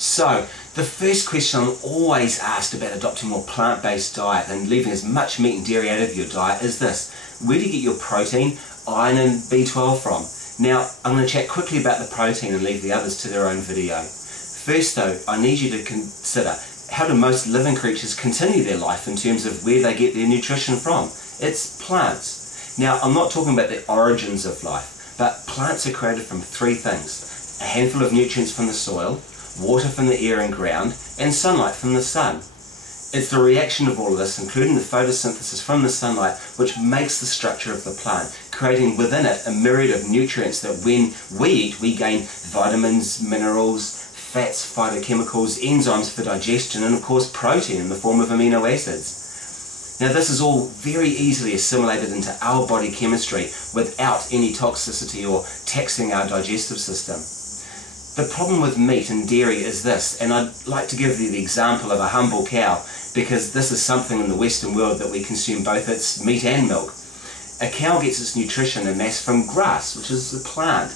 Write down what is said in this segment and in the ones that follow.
So, the first question I'm always asked about adopting a more plant-based diet and leaving as much meat and dairy out of your diet is this: where do you get your protein, iron and B12 from? Now, I'm going to chat quickly about the protein and leave the others to their own video. First though, I need you to consider, how do most living creatures continue their life in terms of where they get their nutrition from? It's plants. Now, I'm not talking about the origins of life, but plants are created from three things: a handful of nutrients from the soil, water from the air and ground, and sunlight from the sun. It's the reaction of all of this, including the photosynthesis from the sunlight, which makes the structure of the plant, creating within it a myriad of nutrients that when we eat, we gain vitamins, minerals, fats, phytochemicals, enzymes for digestion, and of course protein in the form of amino acids. Now, this is all very easily assimilated into our body chemistry without any toxicity or taxing our digestive system. The problem with meat and dairy is this, and I'd like to give you the example of a humble cow, because this is something in the Western world that we consume both its meat and milk. A cow gets its nutrition and mass from grass, which is a plant.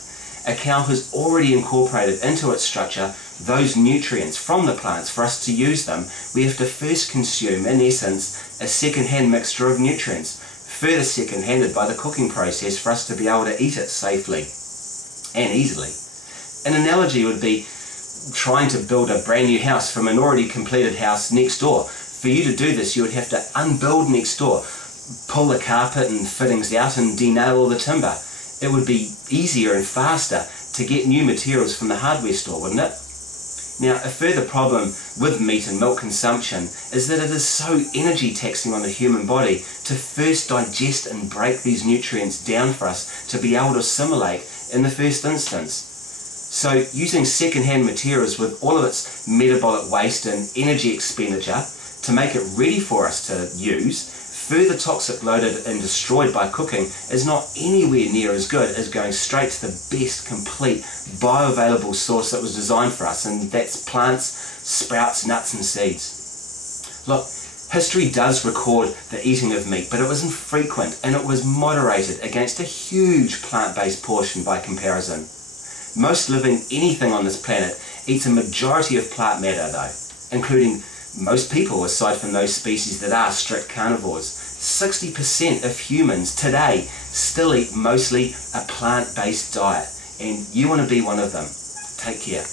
A cow has already incorporated into its structure those nutrients from the plants. For us to use them, we have to first consume, in essence, a second-hand mixture of nutrients, further second-handed by the cooking process for us to be able to eat it safely and easily. An analogy would be trying to build a brand new house from an already completed house next door. For you to do this, you would have to unbuild next door, pull the carpet and fittings out and denail all the timber. It would be easier and faster to get new materials from the hardware store, wouldn't it? Now, a further problem with meat and milk consumption is that it is so energy taxing on the human body to first digest and break these nutrients down for us to be able to assimilate in the first instance. So using second-hand materials with all of its metabolic waste and energy expenditure to make it ready for us to use, further toxic loaded and destroyed by cooking, is not anywhere near as good as going straight to the best complete bioavailable source that was designed for us, and that's plants, sprouts, nuts and seeds. Look, history does record the eating of meat, but it was infrequent and it was moderated against a huge plant-based portion by comparison. Most living anything on this planet eats a majority of plant matter though, including most people aside from those species that are strict carnivores. 60% of humans today still eat mostly a plant-based diet, and you want to be one of them. Take care.